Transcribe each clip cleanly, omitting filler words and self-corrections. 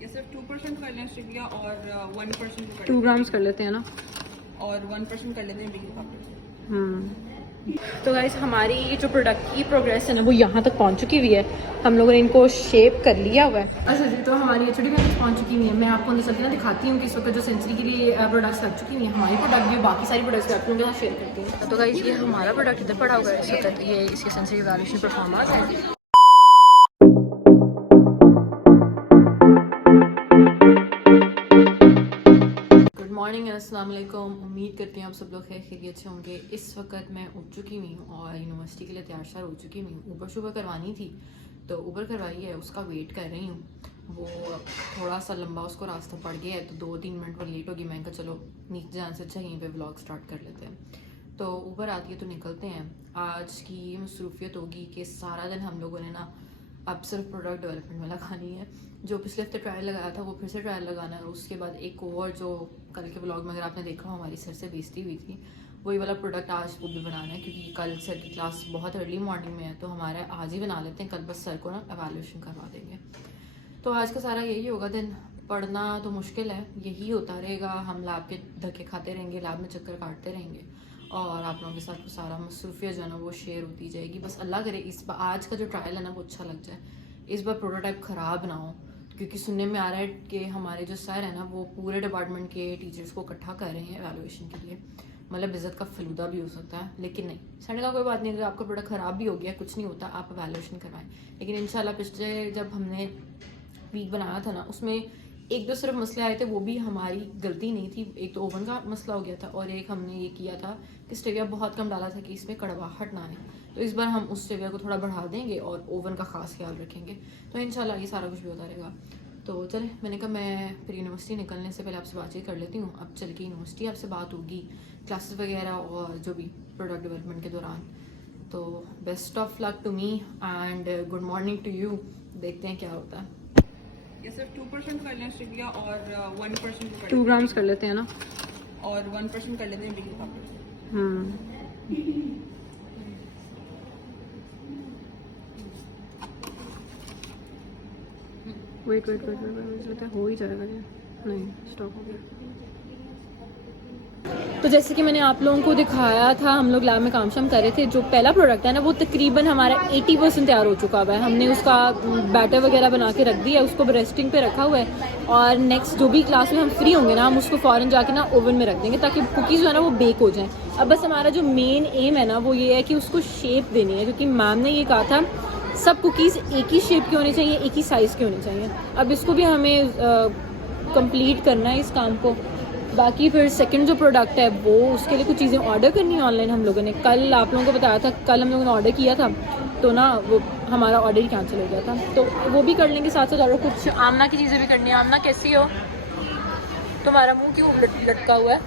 ये सिर्फ 2% कर लें स्टिविया और 1% 2 ग्राम्स कर लेते हैं ना, और 1% कर लेते हैं बेकिंग पाउडर। तो गाइस हमारी ये जो प्रोडक्ट की प्रोग्रेस है ना वो यहाँ तक पहुँच चुकी हुई है। हम लोगों ने इनको शेप कर लिया हुआ है। अच्छा जी, तो हमारी एचडी भी पहुँच चुकी हुई है। मैं आपको अंदर चलती ना दिखाती हूँ कि इस वक्त जो सेंसरी के लिए प्रोडक्ट्स लग चुकी हुई हैं, हमारी प्रोडक्ट भी बाकी सारी प्रोडक्ट्स भी उनके साथ शेयर करती हैं। तो गाइस ये हमारा प्रोडक्ट इधर पड़ा हुआ है इस वक्त, ये इसके सेंसरी इवैल्यूएशन परफॉर्मेंस है। मॉर्निंग अस्सलाम वालेकुम, उम्मीद करती हूँ आप सब लोग खैरियत से होंगे। इस वक्त मैं उठ चुकी हुई हूँ और यूनिवर्सिटी के लिए तैयार शार हो चुकी हुई हूँ। ऊबर शुबर करवानी थी तो ऊबर करवाई है, उसका वेट कर रही हूँ। वो थोड़ा सा लंबा उसको रास्ता पड़ गया है तो 2-3 मिनट वो लेट होगी। मैंने कहा चलो नीचे जाने से अच्छा यहीं पे व्लॉग स्टार्ट कर लेते हैं। तो ऊबर आती है तो निकलते हैं। आज की ये मसरूफियत होगी कि सारा दिन हम लोगों ने ना अब सिर्फ प्रोडक्ट डेवलपमेंट में लगानी है। जो पिछले हफ्ते ट्रायल लगाया था वो फिर से ट्रायल लगाना है। उसके बाद एक और जो कल के ब्लॉग में अगर आपने देखा हो हमारी सर से बेइज्जती हुई थी, वही वाला प्रोडक्ट आज वो भी बनाना है, क्योंकि कल सर की क्लास बहुत अर्ली मॉर्निंग में है तो हमारा आज ही बना लेते हैं। कल बस सर को ना एवेल्यूएशन करवा देंगे। तो आज का सारा यही होगा दिन। पढ़ना तो मुश्किल है, यही होता रहेगा। हम लैब के धक्के खाते रहेंगे, लैब में चक्कर काटते रहेंगे और आप लोगों के साथ वो सारा मसरूफियत जो है ना वो शेयर होती जाएगी। बस अल्लाह करे इस बार आज का जो ट्रायल है ना वो अच्छा लग जाए, इस बार प्रोटोटाइप ख़राब ना हो। क्योंकि सुनने में आ रहा है कि हमारे जो सर है ना वो पूरे डिपार्टमेंट के टीचर्स को इकट्ठा कर रहे हैं एवेल्यूएशन के लिए। मतलब इज़्ज़त का फलूदा भी हो सकता है, लेकिन नहीं, सर का कोई बात नहीं। अगर आपका प्रोडक्ट ख़राब भी हो गया कुछ नहीं होता, आप एवेल्यूएशन करवाएं। लेकिन इंशाल्लाह पिछले जब हमने वीक बनाया था ना उसमें एक दो सिर्फ मसले आए थे, वो भी हमारी गलती नहीं थी। एक तो ओवन का मसला हो गया था और एक हमने ये किया था कि स्टेविया बहुत कम डाला था कि इसमें कड़वाहट ना आए। तो इस बार हम उस स्टेविया को थोड़ा बढ़ा देंगे और ओवन का ख़ास ख्याल रखेंगे। तो इंशाल्लाह ये सारा कुछ भी होता रहेगा। तो चले, मैंने कहा मैं फिर यूनिवर्सिटी निकलने से पहले आपसे बातचीत कर लेती हूँ। अब चल के यूनिवर्सिटी आपसे बात होगी, क्लासेस वगैरह और जो भी प्रोडक्ट डेवलपमेंट के दौरान। तो best of luck to me and good morning to you. देखते हैं क्या होता है। ये सिर्फ 2% कर लें स्टिविया और 1% 2 ग्राम्स कर लेते हैं ना, और 1% कर लेते हैं बेकिंग पाउडर। वेट हो ही जाएगा ये। नहीं, स्टॉप हो गया। तो जैसे कि मैंने आप लोगों को दिखाया था, हम लोग लैब में काम शाम कर रहे थे। जो पहला प्रोडक्ट है ना वो तकरीबन हमारा 80% तैयार हो चुका हुआ है। हमने उसका बैटर वगैरह बना के रख दिया है, उसको रेस्टिंग पे रखा हुआ है। और नेक्स्ट जो भी क्लास में हम फ्री होंगे ना हम उसको फ़ौरन जाके ना ओवन में रख देंगे ताकि कुकीज़ जो है ना वो बेक हो जाएं। अब बस हमारा जो मेन एम है ना वो ये है कि उसको शेप देनी है, क्योंकि मैम ने ये कहा था सब कुकीज़ एक ही शेप के होने चाहिए, एक ही साइज़ के होने चाहिए। अब इसको भी हमें कंप्लीट करना है इस काम को। बाकी फिर सेकंड जो प्रोडक्ट है वो उसके लिए कुछ चीज़ें ऑर्डर करनी है ऑनलाइन। हम लोगों ने कल आप लोगों को बताया था, कल हम लोगों ने ऑर्डर किया था तो ना वो हमारा ऑर्डर ही कैंसिल हो गया था। तो वो भी कर लेंगे साथ साथ। और कुछ आमना की चीज़ें भी करनी है। आमना कैसी हो? तुम्हारा मुँह क्यों लटका हुआ है?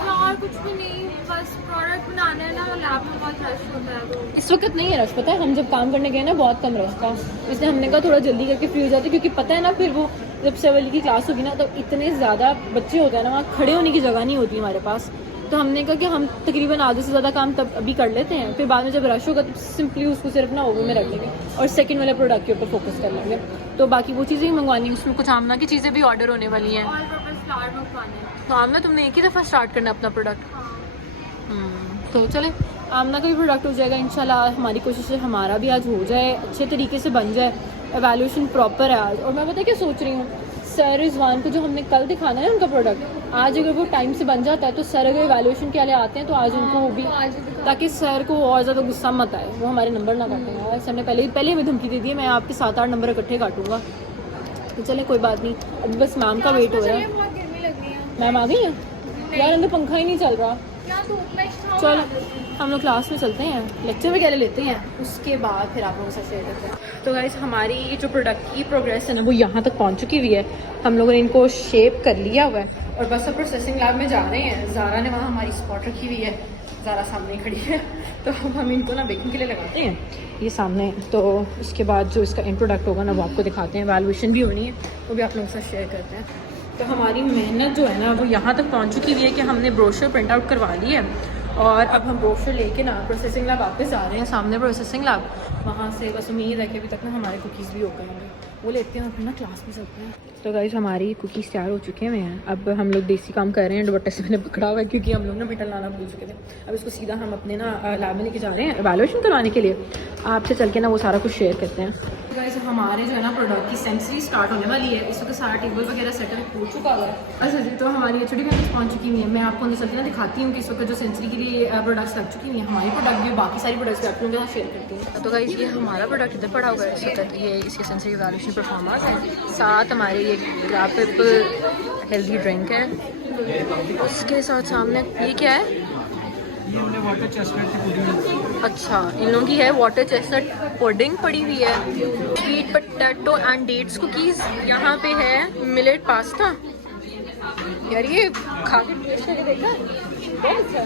और कुछ भी नहीं, बस प्रोडक्ट बनाना है ना, लैब में बहुत रश होता है। तो इस वक्त नहीं है रश, पता है हम जब काम करने गए ना बहुत कम रश था, इसलिए हमने कहा थोड़ा जल्दी करके फ्री हो जाते, क्योंकि पता है ना फिर वो जब 7 की क्लास होगी ना तो इतने ज़्यादा बच्चे होते हैं ना, वहाँ खड़े होने की जगह नहीं होती हमारे पास। तो हमने कहा कि हम तकरीबन आधे से ज़्यादा काम तब अभी कर लेते हैं, फिर बाद में जब रश होगा तो सिंपली उसको सिर्फ ना ओवन में रख लेंगे और सेकंड वाले प्रोडक्ट के ऊपर फोकस कर लेंगे। तो बाकी वो चीज़ें ही मंगवानी है, उसमें कुछ आमना की चीज़ें भी ऑर्डर होने वाली हैं। ऑल पर्पस फ्लावर मंगवाना है। तो आमना तुमने एक ही दफ़ा स्टार्ट करना अपना प्रोडक्ट। तो चले, आमना का भी प्रोडक्ट हो जाएगा इंशाल्लाह। हमारी कोशिश है हमारा भी आज हो जाए, अच्छे तरीके से बन जाए। एवेल्यूएशन प्रॉपर है आज। और मैं पता है क्या सोच रही हूँ, सर रिजवान को जो हमने कल दिखाना है उनका प्रोडक्ट, आज अगर वो टाइम से बन जाता है तो सर अगर एवेल्यूएशन के लिए आते हैं तो आज उनको वो भी, ताकि सर को और ज़्यादा गुस्सा मत आए, वो हमारे नंबर ना काटेंगे। सर ने पहले हमें धमकी दे दी है, मैं आपके 7-8 नंबर इकट्ठे काटूंगा। तो चले कोई बात नहीं, अभी बस मैम का वेट हो रहा है। बहुत गर्मी लग रही है मैम आ गई है यार, अंदर पंखा ही नहीं चल रहा। यार, धूप में चलो हम लोग क्लास में चलते हैं, लेक्चर वगैरह लेते हैं, उसके बाद फिर आप लोगों के साथ शेयर करते हैं। तो गाइस हमारी ये जो प्रोडक्ट की प्रोग्रेस है ना वो यहाँ तक पहुँच चुकी हुई है। हम लोगों ने इनको शेप कर लिया हुआ है और बस अब प्रोसेसिंग लैब में जा रहे हैं। ज़ारा ने वहाँ हमारी स्पॉट रखी हुई है, ज़ारा सामने खड़ी है। तो हम इनको ना बेकिंग के लिए लगाते हैं ये सामने। तो उसके बाद जो इसका एंड प्रोडक्ट होगा ना वो आपको दिखाते हैं। वैल्यूएशन भी होनी है, वो भी आप लोगों के साथ शेयर करते हैं। तो हमारी मेहनत जो है ना वो यहाँ तक पहुँच चुकी हुई है कि हमने ब्रोशर प्रिंट आउट करवा ली है और अब हम ब्रोशर लेके ना प्रोसेसिंग लैब वापस आ रहे हैं। सामने प्रोसेसिंग लैब, वहाँ से बस उम्मीद है कि अभी तक ना हमारे कुकीज़ भी हो गए होंगे। वो लेते हैं और फिर ना क्लास में चलते हैं। तो गाइस हमारी कुकीज़ तैयार हो चुके हुए हैं। अब हम लोग देसी काम कर रहे हैं, दुपट्टे से मैंने पकड़ा हुआ है क्योंकि हम लोग ना मेटल लाना भूल चुके थे। अब इसको सीधा हम अपने ना लैब में लेके जा रहे हैं एवैल्यूएशन करवाने के लिए। आपसे चल के ना वो सारा कुछ शेयर करते हैं। तो गाइस हमारे जो है ना प्रोडक्ट की सेंसरी स्टार्ट होने वाली है। इस वक्त सारा टेबल वगैरह सेटअप हो चुका हुआ है। अच्छा जी, तो हमारी छोटी बहन पहुँच चुकी हुई है। मैं आपको अंदर चल के ना दिखाती हूँ कि इस वक्त जो सेंसरी के लिए प्रोडक्ट्स लग चुकी हुई हैं, हमारी प्रोडक्ट भी बाकी सारी प्रोडक्ट्स भी आप लोगों के साथ शेयर करती हैं। तो गाइस ये हमारा प्रोडक्ट इधर पड़ा हुआ है इस वक्त। ये इसके सेंसरी एवैल्यूएशन परफॉर्मेंस है। साथ हमारे ये ग्राफिक हेल्दी ड्रिंक है। उसके साथ सामने ये क्या है? ये वाटर चेस्टनट की पुडिंग। अच्छा, इन लोगों की है वाटर चेस्टनट पुडिंग पड़ी हुई है। Sweet potato and dates cookies. यहाँ पे है मिलेट पास्ता। यार ये खा के टेस्ट करके देखा, बहुत अच्छा,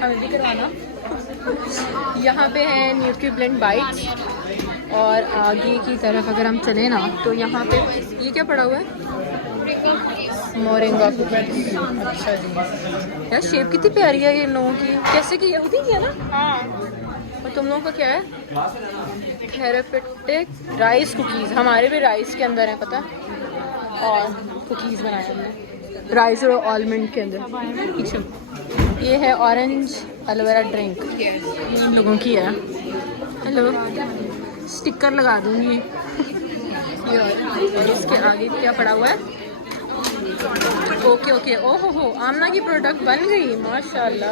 हमें भी करवाना। यहाँ पे है न्यूट्री ब्लेंड बाइट्स। और आगे की तरफ अगर हम चले ना तो यहाँ पे ये क्या पड़ा हुआ है? Moringa cookies. अच्छा जी, यार शेप कितनी प्यारी है इन लोगों की। कैसे की यहूदी की है ना? हाँ। और तुम लोगों का क्या है? Therapeutic rice cookies. हमारे भी राइस के अंदर है पता, और कुकीज़ बनाए हमने राइस और आलमंड के अंदर। ये है ऑरेंज एलोवेरा ड्रिंक, इन लोगों की है। हेलो, स्टिकर लगा दूंगी। और इसके आगे क्या पड़ा हुआ है? ओके ओके, ओहो हो, आमना की प्रोडक्ट बन गई माशाल्लाह।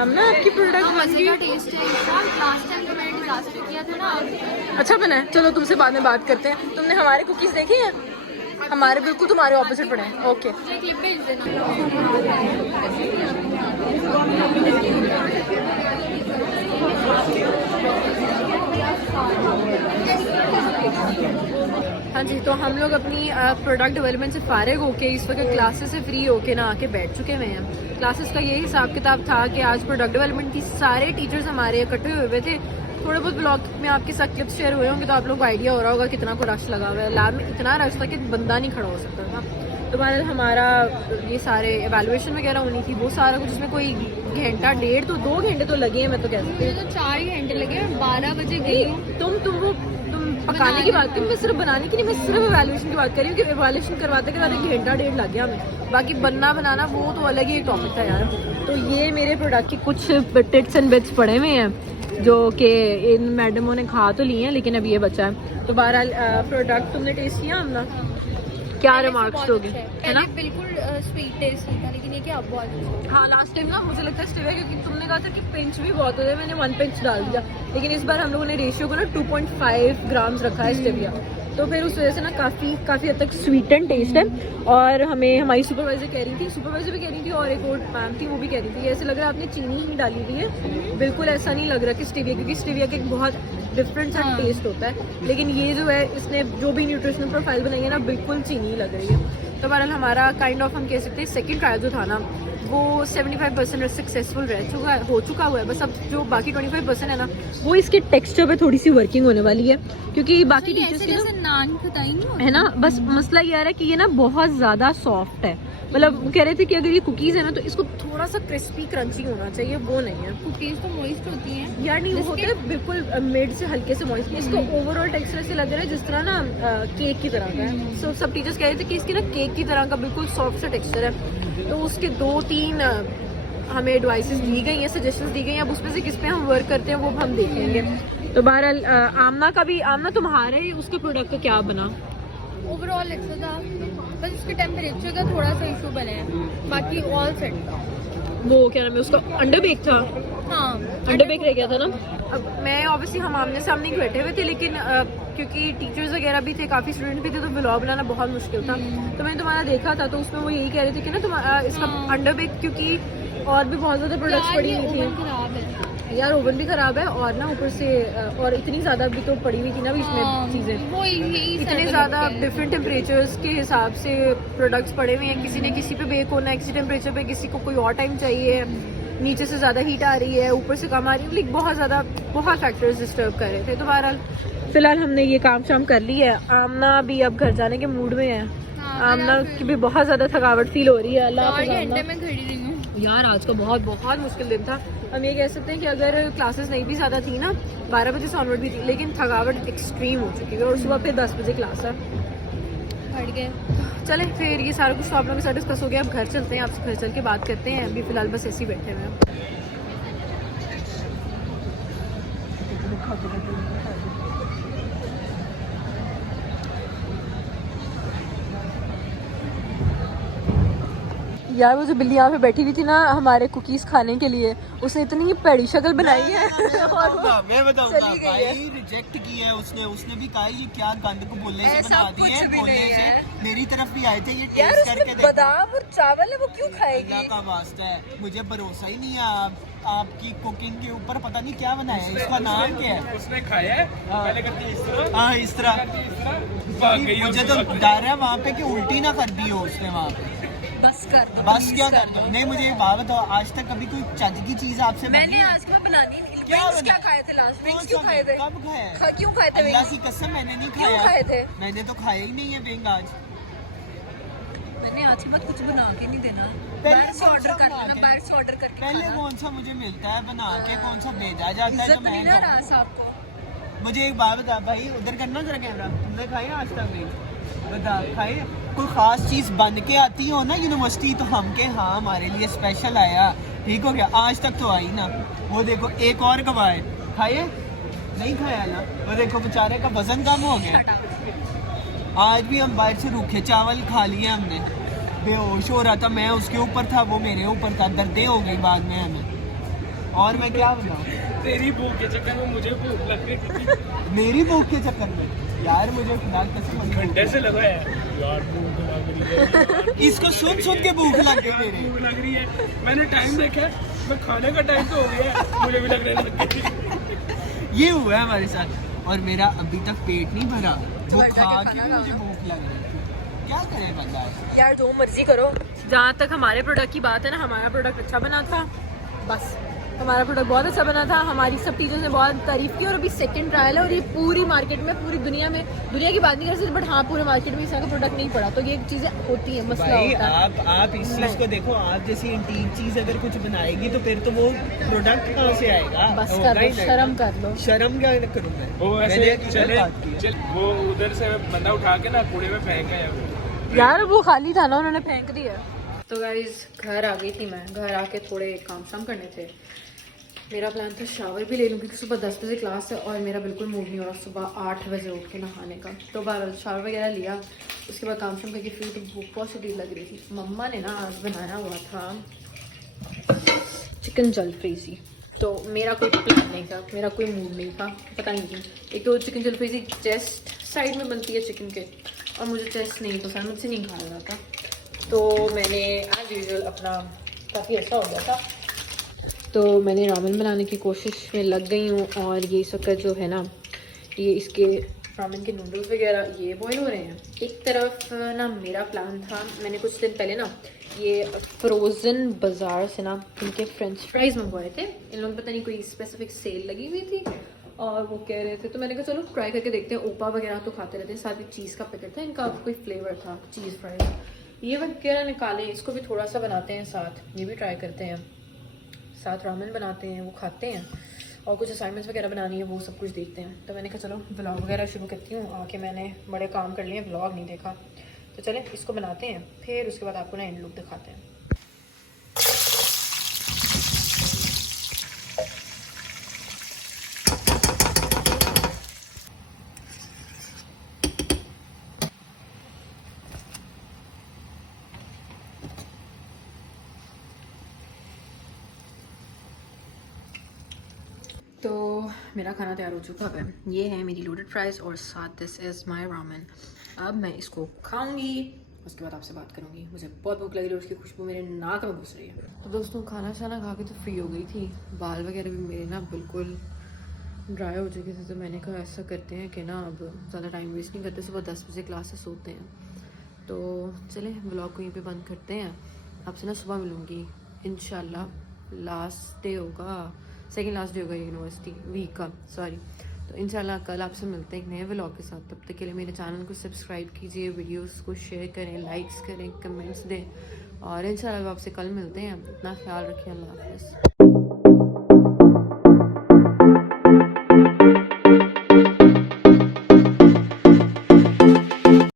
आमना आपकी प्रोडक्ट बन गई। टेस्ट है इसका। लास्ट टाइम तो मैंने डिजास्टर किया था ना। अच्छा बना है। चलो तुमसे बाद में बात करते हैं। तुमने हमारे कुकीज़ देखी हैं? हमारे बिल्कुल तुम्हारे ऑपोजिट पड़े हैं। ओके, क्लिप भेज देना। हाँ जी, तो हम लोग अपनी प्रोडक्ट डेवलपमेंट से फारिग होके इस वक्त क्लासेस से फ्री होके ना आके बैठ चुके हुए हैं। क्लासेस का ये हिसाब किताब था कि आज प्रोडक्ट डेवलपमेंट की सारे टीचर्स हमारे इकट्ठे हुए थे। थोड़े बहुत ब्लॉग में आपके साथ क्लिप्स शेयर हुए होंगे तो आप लोग को आइडिया हो रहा होगा कितना को रश लगा हुआ है। लैब में इतना रश था कि बंदा नहीं खड़ा हो सकता था। तो बाद हमारा ये सारे एवैल्यूएशन वगैरह होनी थी, वो सारा कुछ उसमें कोई घंटा डेढ़ तो 2 घंटे तो लगे हैं। मैं तो कह सकती हूँ तो 4 ही घंटे लगे। 12 बजे गई हूँ। तुम पकाने की बात करी, मैं सिर्फ बनाने की नहीं, मैं सिर्फ एवैल्यूएशन की बात कर रही हूँ कि एवैल्यूएशन करवाते करवाते घंटा डेढ़ लग गया हमें। बाकी बनना बनाना वो तो अलग ही एक टॉपिक था यार। तो ये मेरे प्रोडक्ट की कुछ टिप्स एंड बिट्स पड़े हुए हैं जो कि इन मैडमों ने खा तो लिए हैं, लेकिन अब ये बचा है। तो बहरहाल प्रोडक्ट तुमने टेस्ट किया हमने, क्या रिमार्क्स दोगे? है ना, बिल्कुल स्वीट टेस्ट था, लेकिन ये क्या बहुत। हाँ लास्ट टाइम ना मुझे लगता है स्टेविया, क्योंकि तुमने कहा था कि पिंच भी बहुत होता है, मैंने 1 पिंच डाल दिया, लेकिन इस बार हम लोगों ने रेशियो को ना 2.5 ग्राम्स रखा है स्टेविया। तो फिर उस वजह से ना काफ़ी हद तक स्वीट एंड टेस्ट है। और हमें हमारी सुपरवाइजर कह रही थी, सुपरवाइजर भी कह रही थी और एक और मैम थी वो भी कह रही थी, ऐसे लग रहा है आपने चीनी ही डाली हुई है। बिल्कुल ऐसा नहीं लग रहा कि स्टेविया, क्योंकि स्टेविया का एक बहुत डिफरेंट सा टेस्ट होता है, लेकिन ये जो है इसने जो भी न्यूट्रिशनल प्रोफाइल बनाई है ना बिल्कुल चीनी लग रही है। तो बहरहाल हमारा काइंड ऑफ हम कह सकते हैं सेकंड ट्रायल जो था ना वो 75% सक्सेसफुल हो चुका हुआ है। बस अब जो बाकी 25% है ना वो इसके टेक्सचर पे थोड़ी सी वर्किंग होने वाली है, क्योंकि बाकी टीचर्स के जैसे नान खटाई नहीं है ना, बस मसला ये आ रहा है कि ये ना बहुत ज़्यादा सॉफ्ट है। मतलब कह रहे थे कि अगर ये कुकीज़ है ना तो इसको थोड़ा सा क्रिस्पी क्रंची होना चाहिए, वो नहीं है। कुकीज तो मॉइस्ट होती हैं यार नहीं, वो होते हैं बिल्कुल मिड से हल्के से मॉइस्ट। इसको ओवरऑल टेक्सचर से लग रहा है जिस तरह ना केक की तरह का है। सो सब टीचर्स कह रहे थे कि इसके ना केक की तरह का बिल्कुल सॉफ्ट सा टेक्सचर है। तो उसके 2-3 हमें एडवाइसेस दी गई हैं, सजेशंस दी गई हैं। अब उसमें से किस पे हम वर्क करते हैं वो हम देखेंगे। तो बहरहाल आमना तुम्हारे उसके प्रोडक्ट का क्या बना? ओवरऑल अच्छा था, बस उसके टेम्परेचर का थोड़ा सा इशू बना है, बाकी ऑल सेट था। वो क्या नाम है उसका, अंडर बेक था। हाँ अंडर बेक रह गया था ना। अब मैं ऑब्वियसली हम आमने सामने ही बैठे हुए थे, लेकिन क्योंकि टीचर्स वगैरह भी थे, काफ़ी स्टूडेंट भी थे, तो व्लॉग बनाना बहुत मुश्किल था। तो मैंने तुम्हारा देखा था तो उसमें वो यही कह रहे थे कि ना तुम्हारा इसका अंडर बेक, क्योंकि और भी बहुत ज़्यादा प्रोडक्ट्स पड़ी हुई थी। खराब है यार ओवन भी खराब है, और ना ऊपर से और इतनी ज़्यादा भी तो पड़ी हुई थी ना इसमें चीज़ें, वो यही इतने ज़्यादा डिफरेंट टेम्परेचर्स के हिसाब से प्रोडक्ट्स पड़े हुए हैं। किसी ने किसी पे बेक होना है किसी टेम्परेचर पे, किसी को कोई और टाइम चाहिए, नीचे से ज़्यादा हीट आ रही है, ऊपर से कम आ रही है, लाइक बहुत फैक्टर्स डिस्टर्ब कर रहे थे। तो बहरहाल फिलहाल हमने ये काम शाम कर ली है। आमना भी अब घर जाने के मूड में है। आमना की भी बहुत ज़्यादा थकावट फील हो रही है। अल्लाह घंटे में खड़ी रही हूँ यार, आज का बहुत मुश्किल दिन था। हम ये कह सकते हैं कि अगर क्लासेस नहीं भी ज़्यादा थी ना 12 बजे से ऑनवर्ड भी थी, लेकिन थकावट एक्सट्रीम हो चुकी है और सुबह फिर 10 बजे क्लास है। हट गए। चले फिर ये सारा कुछ तो आप लोगों के साथ डिस्कस हो गया, अब घर चलते हैं, आपसे घर चल के बात करते हैं। अभी फ़िलहाल बस ऐसे ही बैठे हुए हैं। यार वो जो बिल्ली यहाँ पे बैठी हुई थी ना हमारे कुकीज खाने के लिए, उसने इतनी पैड़ी शक्ल बनाई है मैं बताऊंगा भाई, रिजेक्ट की है उसने भी कहा ये क्या गंद को बोलने से बना दी है, बोलने से मेरी तरफ भी आए थे ये टेस्ट करके देखो। बादाम और चावल है वो क्यों खाएगी? अल्लाह का वास्ता है, मुझे भरोसा ही नहीं है आपकी कुकिंग के ऊपर। पता नहीं क्या बनाया है, इसका नाम क्या है? उसने खाया है पहले करती इस तरह, हाँ इस तरह। मुझे तो डर है वहाँ पे कि उल्टी ना कर दी हो उसने वहाँ पे। बस कर दो, बस क्या कर दो। नहीं मुझे एक बात बताओ, आज तक कभी कोई चज की चीज आपसे मैंने आज मैं बनानी नहीं। क्या खाए थे लास्ट? विंग्स क्यों खाए थे? कब खाया? क्यों खाए थे? अल्लाह की कसम मैंने नहीं खाया। खाए थे? मैंने तो खाया ही नहीं है विंग आज। मैंने आज के बाद कुछ बना के नहीं देना, बाहर से ऑर्डर करना, बाहर से ऑर्डर करके पहले कौन सा मुझे मिलता है बना के, कौन सा भेजा जाता है जो मैं खाऊं? आपको मुझे एक बात बता भाई, उधर करना जरा कैमरा, तुमने खाई आज तक विंग? बता खाई? कोई खास चीज बन के आती हो ना यूनिवर्सिटी तो हम के हाँ हमारे लिए स्पेशल आया, ठीक हो गया। आज तक तो आई ना। वो देखो एक और कबाए खाए, नहीं खाया ना। वो देखो बेचारे का वजन कम हो गया। आज भी हम बाहर से रूखे चावल खा लिए हमने, बेहोश हो रहा था मैं, उसके ऊपर था, वो मेरे ऊपर था, दर्दें हो गई बाद में हमें। और मैं क्या बताऊँ, तेरी भूख के चक्कर में मुझे भूख लग रही थी। मेरी भूख के चक्कर में यार मुझे खुदा कसम घंटे से लगा है यार, भूख लग रही है। इसको सुन सुन के भूख लग गई मेरे। भूख लग रही है, मैंने टाइम देखा, मैं खाने का टाइम तो हो गया है, मुझे भी लगने लग गई। ये हुआ है हमारे साथ और मेरा अभी तक पेट नहीं भरा, वो खा के भी मुझे भूख लग रही थी। क्या करे बंदा यार, जो मर्जी करो। जहाँ तक हमारे प्रोडक्ट की बात है ना, हमारा प्रोडक्ट अच्छा बना था, बस हमारा प्रोडक्ट बहुत अच्छा बना था। हमारी सब टीचर्स ने बहुत तारीफ की और अभी सेकंड ट्रायल है और ये पूरी मार्केट में, पूरी दुनिया में, दुनिया की बात नहीं कर सकते बट हाँ पूरे मार्केट में इस तरह का प्रोडक्ट नहीं पड़ा, तो ये चीज़ें होती है, मसला भाई। होता है। आप इस चीज को देखो, आप जैसी इंटीक चीज अगर कुछ बनाएगी तो फिर तो वो प्रोडक्ट कहाँ से आएगा? बस कर लो, शर्म कर लो। शर्म क्या करूँ मैं? वो मैंने ऐसे चले वो उधर से बंदा उठा के ना कूड़े में फेंक गया यार, वो खाली था ना, उन्होंने फेंक दिया। तो गाइस घर आ गई थी मैं, घर आके थोड़े काम शाम करने थे। मेरा प्लान था शावर भी ले लूँ क्योंकि सुबह 10 बजे क्लास है और मेरा बिल्कुल मूड नहीं हो रहा सुबह 8 बजे उठ के नहाने का। तो 12 शावर वगैरह लिया, उसके बाद काम शाम करके फिर तो भूख बहुत शदीद लग रही थी। मम्मा ने ना आज बनाया हुआ था चिकन जलफ्रेजी, तो मेरा कोई प्लान नहीं था, मेरा कोई मूड नहीं था, पता नहीं क्यों। एक तो चिकन जलफ्रेजी चेस्ट साइड में बनती है चिकन के और मुझे चेस्ट नहीं पसंद, मुझसे नहीं खाया जाता। तो मैंने एज यूजुअल अपना काफ़ी अच्छा हो गया था, तो मैंने रामेन बनाने की कोशिश में लग गई हूँ। और ये इस वक्त जो है ना, ये इसके रामेन के नूडल्स वगैरह ये बॉईल हो रहे हैं। एक तरफ ना मेरा प्लान था, मैंने कुछ दिन पहले ना ये फ्रोज़न बाज़ार से ना इनके फ्रेंच फ्राइज़ मंगवाए थे। इन लोगों को पता नहीं कोई स्पेसिफिक सेल लगी हुई थी और वो कह रहे थे, तो मैंने कहा चलो ट्राई करके देखते हैं। ओपा वगैरह तो खाते रहते हैं, साथ ही चीज़ का पैकेट था, इनका कोई फ्लेवर था चीज़ फ्राइज़। ये वगैरह निकाले, इसको भी थोड़ा सा बनाते हैं साथ, ये भी ट्राई करते हैं, साथ रामेन बनाते हैं, वो खाते हैं और कुछ असाइनमेंट्स वगैरह बनानी है, वो सब कुछ देखते हैं। तो मैंने कहा चलो व्लॉग वगैरह शुरू करती हूँ। आके मैंने बड़े काम कर लिए, व्लॉग नहीं देखा, तो चलें इसको बनाते हैं, फिर उसके बाद आपको ना एंड लुक दिखाते हैं। तो मेरा खाना तैयार हो चुका है, ये है मेरी लोडेड फ्राइज़ और साथ दिस इज़ माय रामेन। अब मैं इसको खाऊंगी, उसके बाद आपसे बात करूंगी। मुझे बहुत भूख लग रही है, उसकी खुशबू मेरे नाक में घुस रही है। तो दोस्तों खाना शाना खा के तो फ्री हो गई थी, बाल वगैरह भी मेरे ना बिल्कुल ड्राई हो चुके थे। तो मैंने कहा ऐसा करते हैं कि ना अब ज़्यादा टाइम वेस्ट नहीं करते, सुबह 10 बजे क्लास से सोते हैं। तो चलें व्लॉग को यहीं पे बंद करते हैं। आपसे ना सुबह मिलूँगी इंशाल्लाह। लास्ट डे होगा, सेकंड लास्ट डे होगा यूनिवर्सिटी वीक का, सॉरी। तो इंशाल्लाह कल आपसे मिलते हैं एक नए व्लॉग के साथ। तब तक के लिए मेरे चैनल को सब्सक्राइब कीजिए, वीडियोस को शेयर करें, लाइक्स करें, कमेंट्स दें और इंशाल्लाह आपसे कल मिलते हैं। अपना ख्याल रखिए, अल्लाह हाफ़िज़।